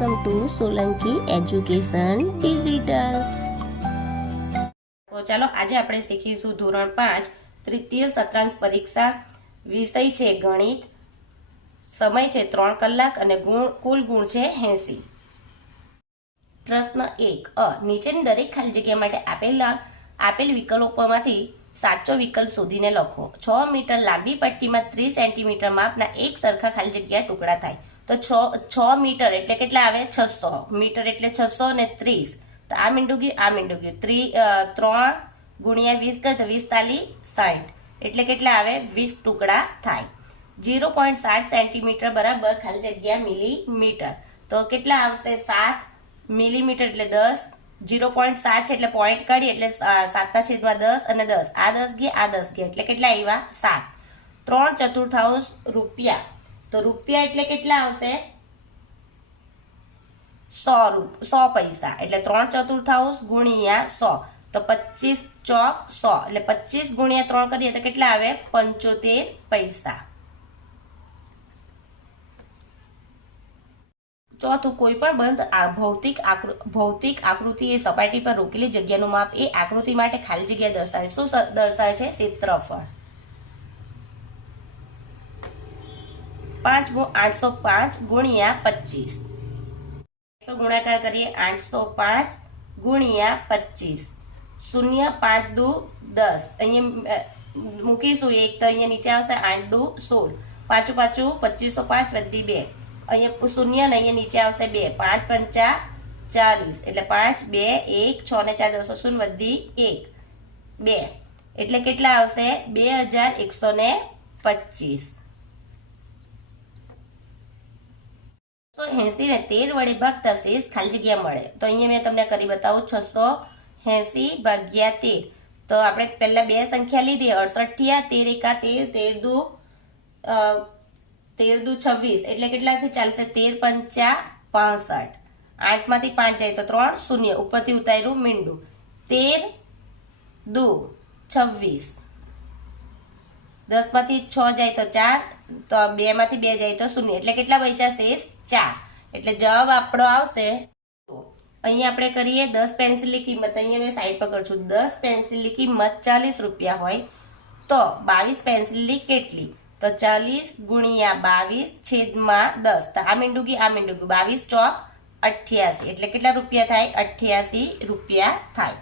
Welcome to Solanki education digital. તો ચાલો આજે આપણે શીખીશું ધોરણ 5 તૃતીય સત્રાંશ પરીક્ષા। વિષય છે ગણિત, સમય છે 3 કલાક અને કુલ ગુણ છે 80। પ્રશ્ન 1 નીચેની દરેક ખાલી જગ્યા માટે આપેલ વિકલ્પોમાંથી સાચો વિકલ્પ શોધીને લખો। 6 મીટર લાંબી પટ્ટીમાં 30 સેન્ટીમીટર માપના એક સરખા ખાલી જગ્યા ટુકડા થાય તો 6 મીટર એટલે કેટલા આવે 600 મીટર એટલે 600 ને 30 તો આ મીંડું ગયું 3 ગુણ્યા 20 કરે તો 20 તાલી 60 એટલે કેટલા આવે 20 ટુકડા થાય। 0.7 સેન્ટીમીટર બરાબર ખાલી જગ્યા મિલીમીટર તો કેટલા આવશે 7 મિલીમીટર એટલે 10। 0.7 છે એટલે પોઈન્ટ કાઢી એટલે 7/10 અને 10 આ 10 ગયા આ 10 ગયા એટલે કેટલા આવ્યા 7। 3/4 રૂપિયા તો રૂપિયા એટલે કેટલા આવશે 100 પૈસા એટલે 3/4 ગુણ્યા 100 તો 25 ચોક 100 એટલે 25 ગુણ્યા 3 કરીએ તો કેટલા આવે 75 પૈસા। ચોથું, કોઈ પણ બંધ ભૌતિક આકૃતિ એ સપાટી પર રોકેલી જગ્યાનું માપ એ આકૃતિ માટે ખાલી જગ્યા દર્શાવે। શું દર્શાવે છે ક્ષેત્રફળ। 805 ગુણ્યા 25 ગુણાકાર કરીએ 805 ગુણ્યા 25 0 5 દુ 10 અહીંયા મૂકીશું એક તો અહીંયા નીચે આવશે 8 દુ 16 પાછું 2505 વધી 2 અહીંયા શૂન્ય ને અહીંયા નીચે આવશે 2 5 પંચા 40 એટલે 5 2 1 6 ને 4 10 શૂન્ય વધી 1 2 એટલે કેટલા આવશે 2125। 680 ને 13 વડે ભાગતા શેષ ખાલી જગ્યા મળે તો અહીંયા મેં તમને કરી બતાવું 680 ભાગ્યા 13 તો આપણે પહેલા બે સંખ્યા લીધી 68 થયા 13 દુ 26 એટલે કેટલાથી ચાલશે 13 પંચા 65 8 માંથી 5 જાય તો 3 શૂન્ય ઉપરથી ઉતાર્યું મીંડું 13 દુ 26 10 માંથી 6 જાય તો 4 તો 2 માંથી 2 જાય તો શૂન્ય એટલે કેટલા બચ્યા શેષ 4 એટલે જવાબ આપણો આવશે। અહીંયા આપણે કરીએ 10 પેન્સિલની કિંમત અહીંયા મેં સાઈડ પર કરું છું 10 પેન્સિલની કિંમત 40 રૂપિયા હોય તો 22 પેન્સિલની કેટલી તો 40 ગુણ્યા 22 છેદમાં 10 તો આ મીંડું ગયું 22 ચોક 88 એટલે કેટલા રૂપિયા થાય 88 રૂપિયા થાય।